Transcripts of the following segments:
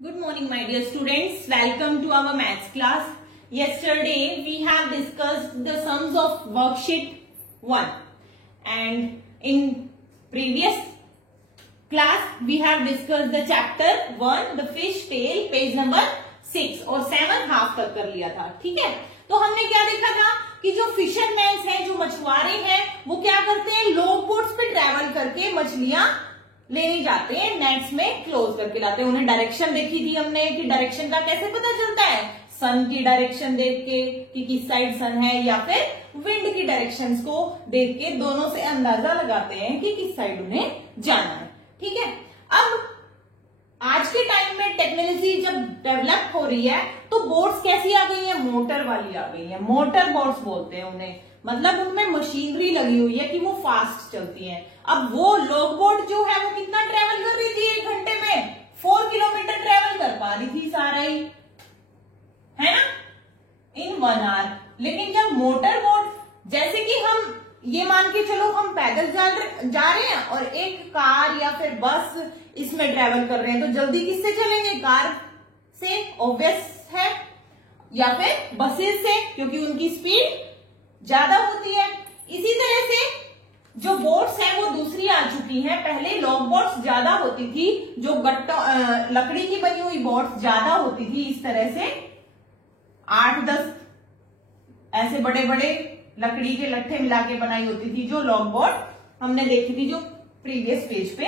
Good morning, my dear students. Welcome to our maths class. Yesterday, we have discussed the sums of worksheet 1. And in previous class, we have discussed the chapter 1, the fish tale, page number 6 और 7 half तक कर लिया था. ठीक है, तो हमने क्या देखा था कि जो फिशरमैन हैं, जो मछुआरे हैं, वो क्या करते हैं, लोग बोट्स पे ट्रेवल करके मछलियां लेने जाते हैं, नेट्स में क्लोज करके लाते हैं. उन्हें डायरेक्शन देखी थी हमने कि डायरेक्शन का कैसे पता चलता है, सन की डायरेक्शन देख के कि किस साइड सन है, या फिर विंड की डायरेक्शंस को देख के दोनों से अंदाजा लगाते हैं कि किस साइड उन्हें जाना है. ठीक है, अब आज के टाइम में टेक्नोलॉजी जब डेवलप हो रही है तो बोट्स कैसी आ गई है, मोटर वाली आ गई है. मोटर बोट्स बोलते हैं उन्हें, मतलब उनमें मशीनरी लगी हुई है कि वो फास्ट चलती हैं. अब वो लॉग बोट जो है वो कितना ट्रेवल कर रही थी, 1 घंटे में 4 किलोमीटर ट्रेवल कर पा रही थी सारा ही, है ना, इन 1 आवर. लेकिन जब मोटर बोट, जैसे कि हम ये मान के चलो हम पैदल जा रहे हैं और एक कार या फिर बस इसमें ट्रेवल कर रहे हैं, तो जल्दी किससे चलेंगे, कार से, ऑब्वियस है, या फिर बसेस से, क्योंकि उनकी स्पीड ज्यादा होती है. इसी तरह से जो बोट्स हैं वो दूसरी आ चुकी हैं. पहले लॉग बोट्स ज्यादा होती थी, जो लकड़ी की बनी हुई बोट्स ज्यादा होती थी. इस तरह से 8-10 ऐसे बड़े बड़े लकड़ी के लट्ठे मिला के बनाई होती थी जो लॉग बोट हमने देखी थी जो प्रीवियस पेज पे.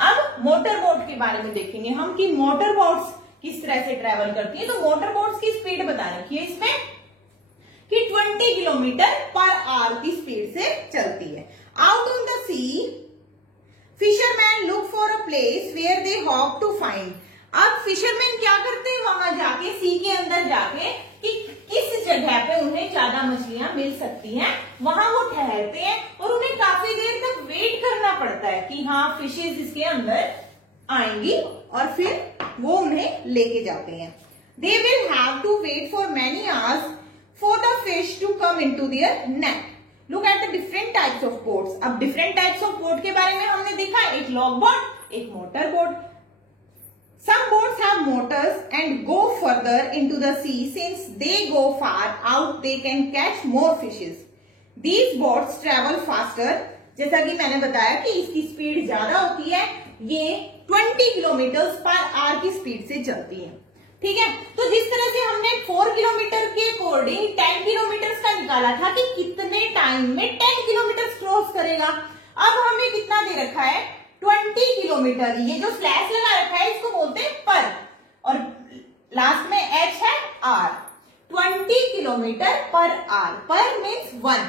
अब मोटर बोट के बारे में देखेंगे हम कि मोटर बोट्स किस तरह से ट्रेवल करती है. तो मोटर बोट्स की स्पीड बता रखी है इसमें कि 20 किलोमीटर पर आवर की स्पीड से चलती है. Out on the sea fisherman look for a place where they hope to find. अब फिशरमैन क्या करते हैं, वहां जाके, सी के अंदर जाके, कि किस जगह पे उन्हें ज्यादा मछलियां मिल सकती हैं, वहां वो ठहरते हैं और उन्हें काफी देर तक वेट करना पड़ता है कि हाँ फिशेस इसके अंदर आएंगी और फिर वो उन्हें लेके जाते हैं. They will have to wait for many hours for the fish to come into their net. Look at the different types of boats. अब different types of boat के बारे में हमने देखा, एक log boat, एक motor boat. Some boats have motors and go further into the sea. Since they go far out, they can catch more fishes. These boats travel faster. जैसा कि मैंने बताया कि इसकी स्पीड ज्यादा होती है, ये 20 किलोमीटर पर आवर की स्पीड से चलती है. ठीक है, तो जिस तरह से हमने 4 किलोमीटर के अकॉर्डिंग 10 किलोमीटर का निकाला था कि कितने टाइम में 10 किलोमीटर क्रॉस करेगा. अब हमें कितना दे रखा है, 20 किलोमीटर. ये जो स्लैश लगा रखा है इसको बोलते हैं पर, और लास्ट में एच है आर. 20 किलोमीटर पर आर, पर मीन्स 1,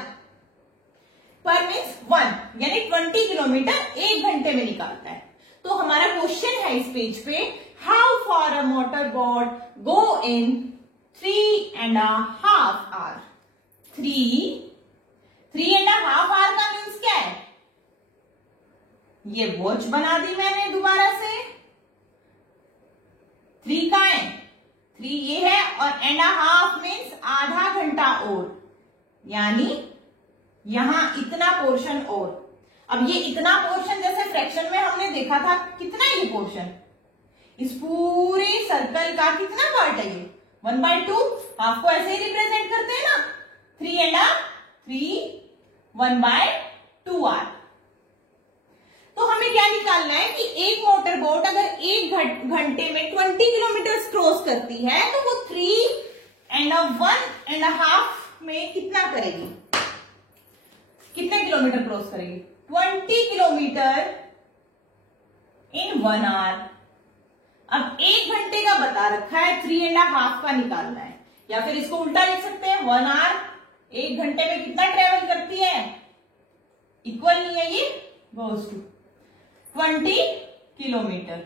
पर मीन्स 1, यानी 20 किलोमीटर 1 घंटे में निकालता है. तो हमारा क्वेश्चन है इस पेज पे, how for a motor boat go in 3.5 hour. 3.5 hour का मीन्स क्या है, ये वॉच बना दी मैंने दोबारा से. 3 का है, 3 ये है, और एंड हाफ मीन्स आधा घंटा और, यानी यहां इतना पोर्शन और. अब ये इतना पोर्शन जैसे फ्रैक्शन में हमने देखा था, कितना ये पोर्शन, इस पूरे सर्कल का कितना पार्ट है ये, 1/2. आपको ऐसे ही रिप्रेजेंट करते हैं ना, 3 1/2 आर. तो हमें क्या निकालना है कि एक मोटर बोट अगर 1 घंटे में 20 किलोमीटर क्रॉस करती है तो वो 1.5 में कितना करेगी, कितने किलोमीटर क्रॉस करेगी, 20 किलोमीटर इन 1 आवर. अब 1 घंटे का बता रखा है, 3.5 का निकालना है, या फिर इसको उल्टा लिख सकते हैं, 1 आवर 1 घंटे में कितना ट्रेवल करती है, इक्वल नहीं है ये, गोज टू 20 किलोमीटर.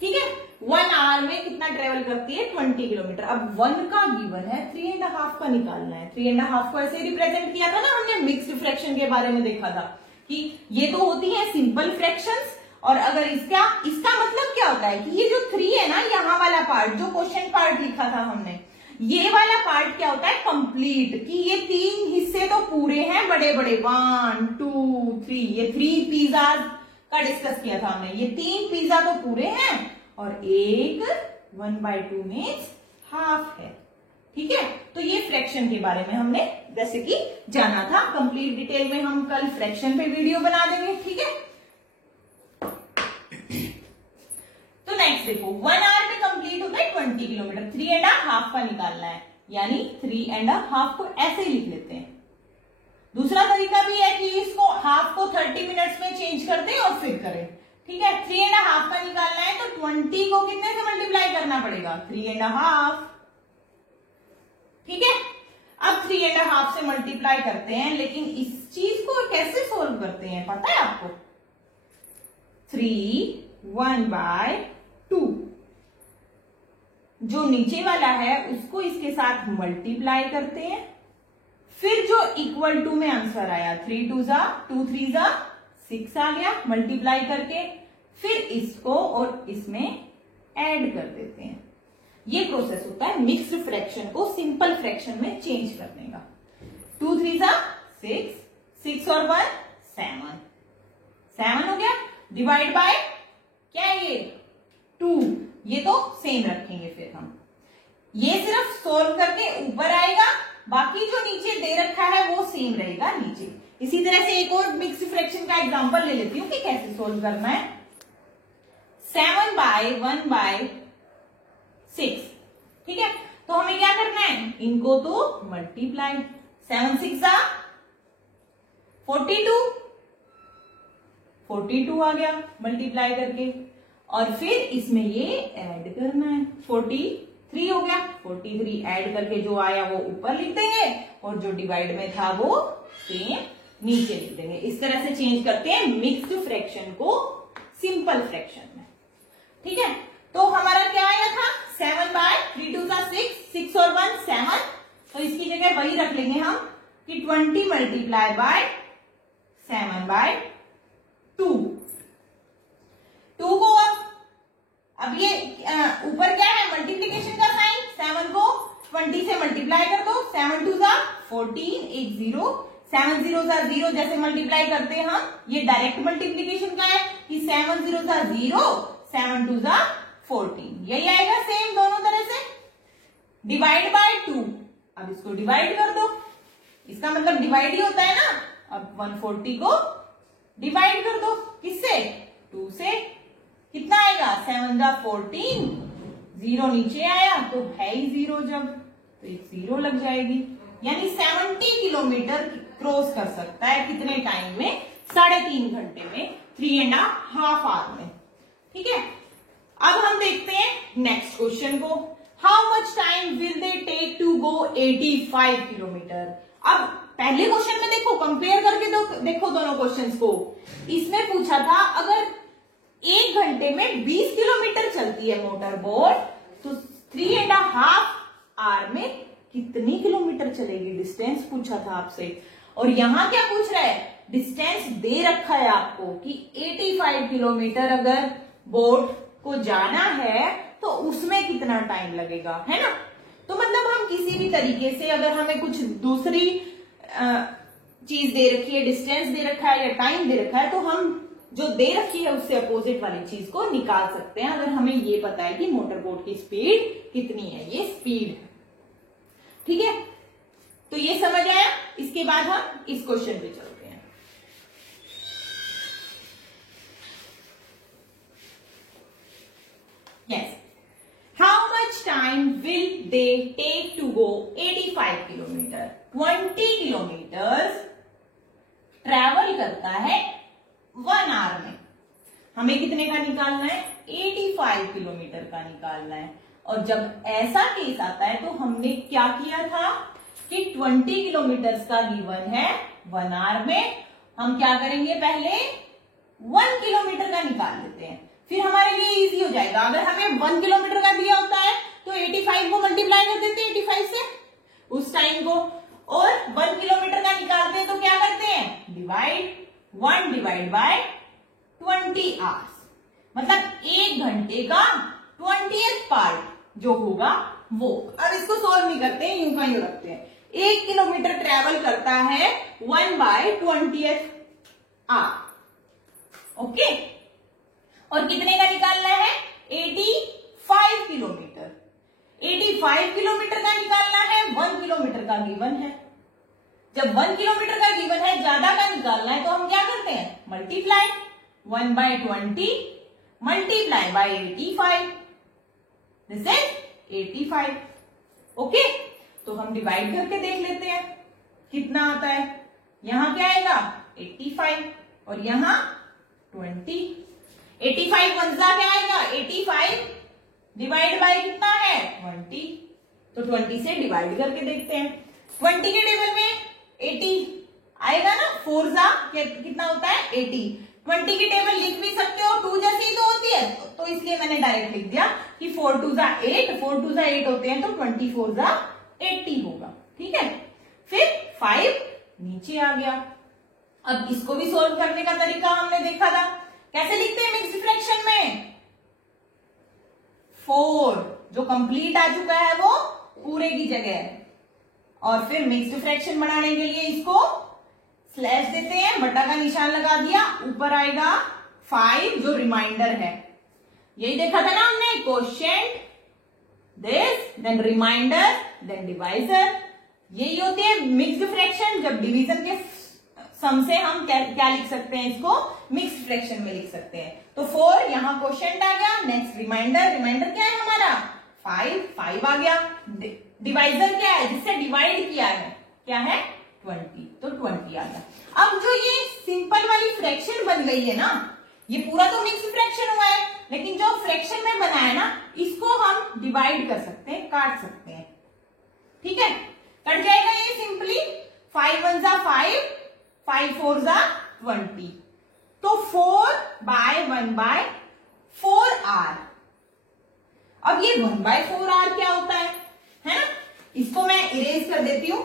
ठीक है, 1 आवर में कितना ट्रेवल करती है, 20 किलोमीटर. अब 1 का गिवन है, 3.5 का निकालना है. 3.5 को ऐसे रिप्रेजेंट किया था ना हमने, मिक्स्ड फ्रैक्शन के बारे में देखा था कि ये तो होती है सिंपल फ्रैक्शंस, और अगर इसका मतलब क्या होता है कि ये जो 3 है ना, यहाँ वाला पार्ट जो क्वेश्चन पार्ट लिखा था हमने, ये वाला पार्ट क्या होता है, कंप्लीट, कि ये 3 हिस्से तो पूरे हैं बड़े बड़े, 1 2 3, ये 3 पिज्जा का डिस्कस किया था हमने, ये 3 पिज्जा तो पूरे हैं और एक 1/2 मीन्स हाफ है। ठीक है, तो ये फ्रैक्शन के बारे में हमने जैसे कि जाना था। कंप्लीट डिटेल में हम कल फ्रैक्शन पे वीडियो बना देंगे। ठीक है, तो नेक्स्ट देखो 1 आवर में कंप्लीट होता है 20 किलोमीटर। 3.5 का निकालना है, यानी 3.5 को ऐसे ही लिख लेते हैं। दूसरा तरीका भी है कि इसको हाफ को 30 मिनट्स में चेंज कर दें और फिर करें। ठीक है, 3.5 का निकालना है तो 20 को कितने से मल्टीप्लाई करना पड़ेगा? 3.5। ठीक है, अब 3.5 से मल्टीप्लाई करते हैं, लेकिन इस चीज को कैसे सोल्व करते हैं पता है आपको? 3 1/2 जो नीचे वाला है उसको इसके साथ मल्टीप्लाई करते हैं, फिर जो इक्वल टू में आंसर आया 3 2 2 3 6 आ गया मल्टीप्लाई करके, फिर इसको और इसमें ऐड कर देते हैं। ये प्रोसेस होता है मिक्स्ड फ्रैक्शन को सिंपल फ्रैक्शन में चेंज करने का। 2 3 6, 6 और 1 7 हो गया। डिवाइड बाय क्या है ये 2, ये तो सेम रखेंगे। फिर हम ये सिर्फ सोल्व करके ऊपर आएगा, बाकी जो नीचे दे रखा है वो सेम रहेगा नीचे। इसी तरह से एक और मिक्स्ड फ्रैक्शन का एग्जांपल ले लेती हूँ कि कैसे सोल्व करना है। 7/1/6। ठीक है, तो हमें क्या करना है? इनको तो मल्टीप्लाई। 7 6 42 आ गया मल्टीप्लाई करके, और फिर इसमें ये ऐड करना है। 43 हो गया। 43 ऐड करके जो आया वो ऊपर लिख देंगे और जो डिवाइड में था वो सेम नीचे लिख देंगे। इस तरह से चेंज करते हैं मिक्स्ड फ्रैक्शन को सिंपल फ्रैक्शन में। ठीक है, तो हमारा क्या आया था? 7/3 2 6, 6 और 1 7। तो इसकी जगह वही रख लेंगे हम कि 20 मल्टीप्लाई बाय 7/2। 2 को अब ये ऊपर क्या है? मल्टीप्लीकेशन का साइन। 7 को 20 से मल्टीप्लाई कर दो। 7 2 14, 1 0, 7 0 0 जैसे मल्टीप्लाई करते हैं हम, ये डायरेक्ट मल्टीप्लीकेशन का है कि 7 0 0, 7 2 14, यही आएगा सेम दोनों तरह से। डिवाइड बाय 2, अब इसको डिवाइड कर दो, इसका मतलब डिवाइड ही होता है ना। अब 140 को डिवाइड कर दो किससे? 2 से। कितना आएगा? 7 14, 0 नीचे आया तो है ही 0, जब तो एक 0 लग जाएगी। यानी 70 किलोमीटर क्रॉस कर सकता है कितने टाइम में? 3.5 घंटे में, 3.5 आवर में। ठीक है, अब हम देखते हैं नेक्स्ट क्वेश्चन को। How much time will they take to go 85 kilometre? अब पहले क्वेश्चन में देखो, कंपेयर करके देखो दोनों क्वेश्चंस को। इसमें पूछा था अगर 1 घंटे में 20 किलोमीटर चलती है मोटर बोट, तो 3.5 आवर में कितनी किलोमीटर चलेगी? डिस्टेंस पूछा था आपसे। और यहां क्या पूछ रहा है? डिस्टेंस दे रखा है आपको कि 85 किलोमीटर अगर बोट को जाना है तो उसमें कितना टाइम लगेगा, है ना। तो मतलब हम किसी भी तरीके से अगर हमें कुछ दूसरी चीज दे रखी है, डिस्टेंस दे रखा है या टाइम दे रखा है, तो हम जो दे रखी है उससे अपोजिट वाली चीज को निकाल सकते हैं अगर हमें ये पता है कि मोटर बोट की स्पीड कितनी है। ये स्पीड है। ठीक है, तो ये समझ आया। इसके बाद हम इस क्वेश्चन पे चलते हैं। Yes, how much time will they take to go 85 kilometre? 20 kilometre travel करता है 1 आवर में। हमें कितने का निकालना है? 85 किलोमीटर का निकालना है। और जब ऐसा केस आता है तो हमने क्या किया था कि 20 किलोमीटर का गिवन है 1 आवर में, हम क्या करेंगे? पहले 1 किलोमीटर का निकाल लेते हैं, फिर हमारे लिए इजी हो जाएगा। अगर हमें 1 किलोमीटर का दिया होता है तो 85 को मल्टीप्लाई कर देते हैं 85 से उस टाइम को, और 1 किलोमीटर का निकालते हैं तो क्या करते हैं? डिवाइड 1 डिवाइड बाय 20 आवर्स, मतलब 1 घंटे का 20th पार्ट जो होगा वो। अब इसको सोल्व नहीं करते हैं, यूं का यूं रखते हैं। 1 किलोमीटर ट्रेवल करता है 1/20th आवर। ओके, और कितने का निकालना है? 85 किलोमीटर। 85 किलोमीटर का निकालना है, 1 किलोमीटर का गिवन है। जब 1 किलोमीटर का गिवन है, ज्यादा का निकालना है, तो हम क्या करते हैं, multiply 1/20 multiply by 85, this is 85। Okay, तो हम डिवाइड करके देख लेते हैं कितना आता है। यहां क्या आएगा 85 और यहां 20। 85 पंजा क्या आएगा 85 डिवाइड बाय कितना है 20, तो 20 से डिवाइड करके देखते हैं। 20 के टेबल में 80 आएगा ना, 4 जा कितना होता है 80। 20 की टेबल लिख भी सकते हो, 2 जैसी ही तो होती है, तो इसलिए मैंने डायरेक्ट लिख दिया कि 4 2 जा 8, 4 2 जा 8 होते हैं, तो 24 जा 80 होगा। ठीक है, फिर 5 नीचे आ गया। अब इसको भी सोल्व करने का तरीका हमने देखा था, कैसे लिखते हैं मिक्स्ड फ्रैक्शन में, 4 जो कंप्लीट आ चुका है वो पूरे की जगह है, और फिर मिक्स्ड फ्रैक्शन बनाने के लिए इसको स्लैश देते हैं, बटा का निशान लगा दिया, ऊपर आएगा 5 जो रिमाइंडर है। यही देखा था ना हमने, quotient this then remainder then divisor. यही होती है मिक्स्ड फ्रैक्शन। जब डिवीजन के सम से हम क्या लिख सकते हैं, इसको मिक्स्ड फ्रैक्शन में लिख सकते हैं। तो 4 यहाँ कोशेंट आ गया, नेक्स्ट रिमाइंडर, रिमाइंडर क्या है हमारा 5 आ गया, डिवाइजर क्या है जिससे डिवाइड किया है, क्या है 20, तो 20 आ गया। अब जो ये सिंपल वाली फ्रैक्शन बन गई है ना, ये पूरा तो मिक्स फ्रैक्शन हुआ है, लेकिन जो फ्रैक्शन में बना है ना, इसको हम डिवाइड कर सकते हैं, काट सकते हैं। ठीक है, कट जाएगा ये सिंपली, 5 1 जा 5, 5 4 जा 20, तो 4/1/4r। अब ये 1/4r क्या होता है ना, इसको मैं इरेज कर देती हूं,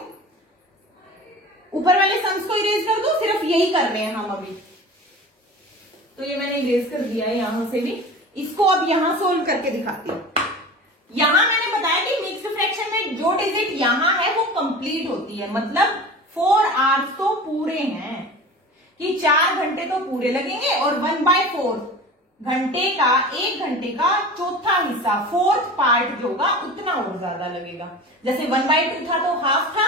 ऊपर वाले सम्स को इरेज कर दो, सिर्फ यही कर रहे हैं हम अभी, तो ये मैंने इरेज कर दिया है यहां से भी। इसको अब यहां सोल्व करके दिखाती हूं। यहां मैंने बताया कि मिक्स्ड फ्रैक्शन में जो डिजिट यहां है वो कंप्लीट होती है, मतलब 4 आवर्स तो पूरे हैं, कि 4 घंटे तो पूरे लगेंगे, और 1/4 घंटे का, 1 घंटे का चौथा हिस्सा, 4th पार्ट जो होगा उतना और ज्यादा लगेगा। जैसे 1/2 था तो हाफ था,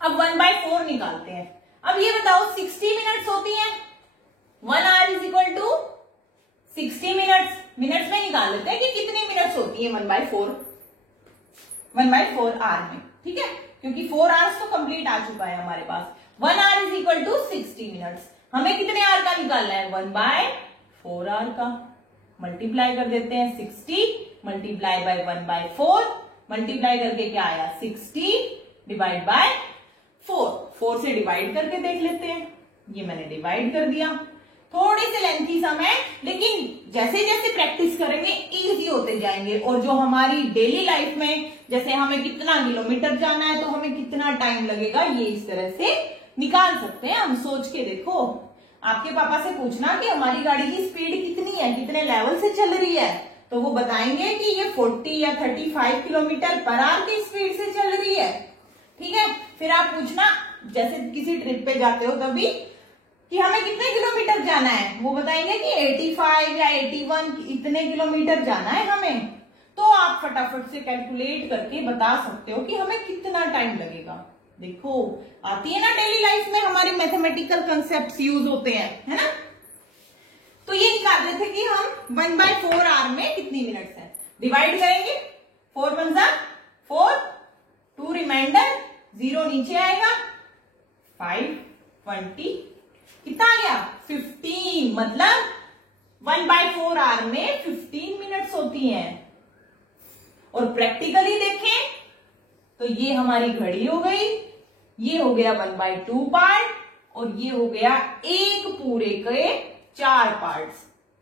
अब 1/4 निकालते हैं। अब ये बताओ 60 मिनट्स होती है, 1 hour is equal to 60 minutes. Minutes में निकाल लेते हैं कि कितनी मिनट्स होती है 1/4 आवर में। ठीक है, क्योंकि 4 आवर्स तो कंप्लीट आ चुका है हमारे पास। 1 hour is equal to 60 minutes. हमें कितने आवर का निकालना है 1/4 आवर का। मल्टीप्लाई कर देते हैं, 60 मल्टीप्लाई बाय 1/4, मल्टीप्लाई करके क्या आया 60 डिवाइड बाय 4 से डिवाइड करके देख लेते हैं। ये मैंने डिवाइड कर दिया, थोड़ी सी लेंथी सम है, लेकिन जैसे जैसे प्रैक्टिस करेंगे इजी होते जाएंगे। और जो हमारी डेली लाइफ में, जैसे हमें कितना किलोमीटर जाना है तो हमें कितना टाइम लगेगा, ये इस तरह से निकाल सकते हैं हम। सोच के देखो, आपके पापा से पूछना कि हमारी गाड़ी की स्पीड कितनी है, कितने लेवल से चल रही है, तो वो बताएंगे कि ये 40 या 35 किलोमीटर पर आवर की स्पीड से चल रही है। ठीक है, फिर आप पूछना जैसे किसी ट्रिप पे जाते हो तभी कि हमें कितने किलोमीटर जाना है, वो बताएंगे कि 85 या 81 इतने किलोमीटर जाना है हमें, तो आप फटाफट से कैलकुलेट करके बता सकते हो कि हमें कितना टाइम लगेगा। देखो, आती है ना डेली लाइफ में हमारी मैथमेटिकल कंसेप्ट यूज होते हैं, है ना। तो ये निकाल रहे थे कि हम 1/4 आवर में कितनी मिनट्स है। डिवाइड करेंगे, 4 1 जा 4, 2 रिमाइंडर, 0 नीचे आएगा, 5 20 कितना आ गया 15, मतलब 1/4 आवर में 15 मिनट्स होती हैं। और प्रैक्टिकली देखें तो ये हमारी घड़ी हो गई, ये हो गया 1/2 पार्ट, और ये हो गया एक पूरे के 4 पार्ट्स।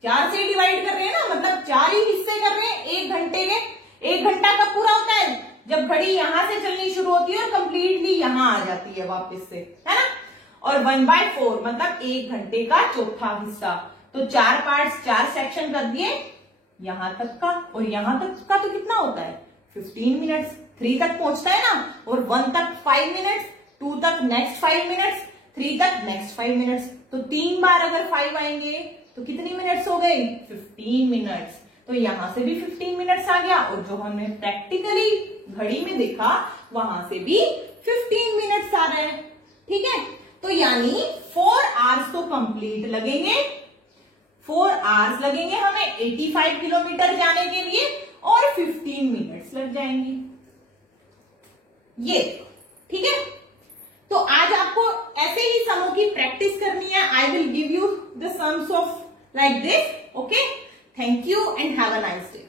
4 से डिवाइड कर रहे हैं ना, मतलब 4 ही हिस्से कर रहे हैं 1 घंटे के। 1 घंटा कब पूरा होता है, जब घड़ी यहां से चलनी शुरू होती है और कंप्लीटली यहां आ जाती है वापस से, है ना। और 1/4 मतलब 1 घंटे का चौथा हिस्सा, तो 4 पार्ट्स, 4 सेक्शन कर दिए यहां तक का, और यहां तक का तो कितना होता है 15 मिनट्स। 3 तक पहुंचता है ना, और 1 तक 5 मिनट्स, 2 तक नेक्स्ट 5 मिनट्स, 3 तक नेक्स्ट 5 मिनट्स। तो 3 बार अगर 5 आएंगे तो कितनी मिनट्स हो गई 15 मिनट्स। तो यहां से भी 15 मिनट्स आ गया और जो हमने प्रैक्टिकली घड़ी में देखा वहां से भी 15 मिनट्स आ रहे हैं। ठीक है, तो यानी 4 आवर्स तो कंप्लीट लगेंगे, 4 आवर्स लगेंगे हमें 85 किलोमीटर जाने के लिए और 15 मिनट्स लग जाएंगे। ये ठीक है, तो आज आपको ऐसे ही समों की प्रैक्टिस करनी है। I will give you the sums of like this. Okay, thank you and have a nice day.